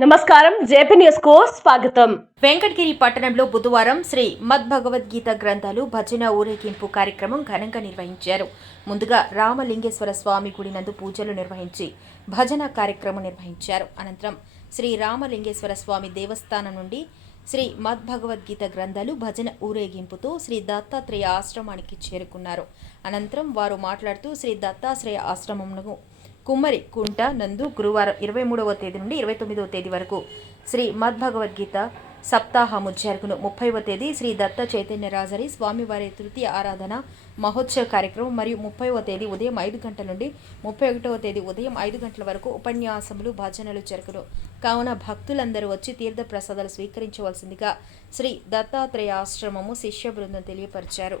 నమస్కారం జేపీ న్యూస్కు స్వాగతం. వెంకటగిరి పట్టణంలో బుధవారం శ్రీ మద్భగవద్గీత గ్రంథాలు భజన ఊరేగింపు కార్యక్రమం ఘనంగా నిర్వహించారు. ముందుగా రామలింగేశ్వర స్వామి గుడి నందు పూజలు నిర్వహించి భజన కార్యక్రమం నిర్వహించారు. అనంతరం శ్రీ రామలింగేశ్వర స్వామి దేవస్థానం నుండి శ్రీ మద్భగవద్గీత గ్రంథాలు భజన ఊరేగింపుతో శ్రీ దత్తాత్రేయ ఆశ్రమానికి చేరుకున్నారు. అనంతరం వారు మాట్లాడుతూ శ్రీ దత్తాశ్రయ ఆశ్రమంను కుమ్మరి కుంట నందు గురువారం ఇరవై మూడవ తేదీ నుండి ఇరవై తొమ్మిదవ తేదీ వరకు శ్రీ మద్భగవద్గీత సప్తాహము జరుగును. ముప్పైవ తేదీ శ్రీ దత్త చైతన్య రాజరి స్వామివారి తృతీయ ఆరాధన మహోత్సవ కార్యక్రమం మరియు ముప్పైవ తేదీ ఉదయం ఐదు గంటల నుండి ముప్పై ఒకటవ తేదీ ఉదయం ఐదు గంటల వరకు ఉపన్యాసములు భజనలు జరుగును. కావున భక్తులందరూ వచ్చి తీర్థ ప్రసాదాలు స్వీకరించవలసిందిగా శ్రీ దత్తాత్రేయ ఆశ్రమము శిష్య బృందం తెలియపరిచారు.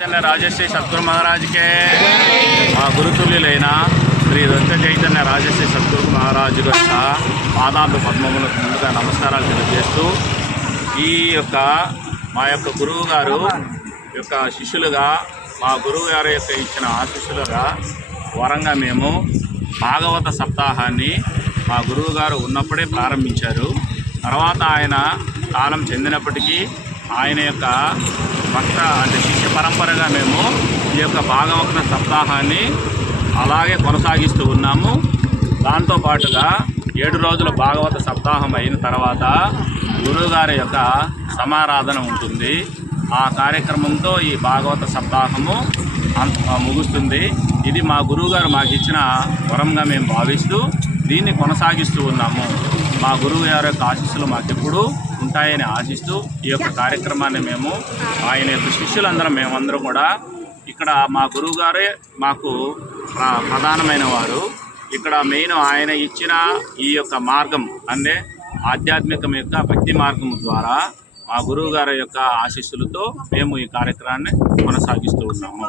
చైతన్య రాజశ్రీ సద్గురు మహారాజుకే. మా గురుతుల్యులైన శ్రీ దొంత చైతన్య రాజశ్రీ సద్గురు మహారాజు యొక్క పాదాలు పద్మములకు ముందుగా నమస్కారాలు తెలియజేస్తూ ఈ యొక్క మా యొక్క గురువు గారు యొక్క శిష్యులుగా మా గురువు గారి యొక్క ఇచ్చిన ఆశీస్సులుగా వరంగా మేము భాగవత సప్తాహాన్ని మా గురువుగారు ఉన్నప్పుడే ప్రారంభించారు. తర్వాత ఆయన కాలం చెందినప్పటికీ ఆయన యొక్క భక్త అంటే శిష్య పరంపరగా మేము ఈ యొక్క భాగవత సప్తాహాన్ని అలాగే కొనసాగిస్తూ ఉన్నాము. దాంతో పాటుగా ఏడు రోజుల భాగవత సప్తాహం అయిన తర్వాత గురువుగారి యొక్క సమారాధన ఉంటుంది. ఆ కార్యక్రమంతో ఈ భాగవత సప్తాహము అంత ముగుస్తుంది. ఇది మా గురువుగారు మాకు ఇచ్చిన వరంగా మేము భావిస్తూ దీన్ని కొనసాగిస్తూ ఉన్నాము. మా గురువు గారి యొక్క ఆశీస్సులు మాకెప్పుడు ఉంటాయని ఆశిస్తూ ఈ యొక్క కార్యక్రమాన్ని మేము ఆయన యొక్క శిష్యులందరం మేమందరం కూడా ఇక్కడ మా గురువు గారే మాకు ప్రధానమైన వారు. ఇక్కడ మెయిన్ ఆయన ఇచ్చిన ఈ యొక్క మార్గం అంటే ఆధ్యాత్మికం యొక్క భక్తి మార్గం ద్వారా మా గురువు గారి యొక్క ఆశీస్సులతో మేము ఈ కార్యక్రమాన్ని కొనసాగిస్తూ ఉన్నాము.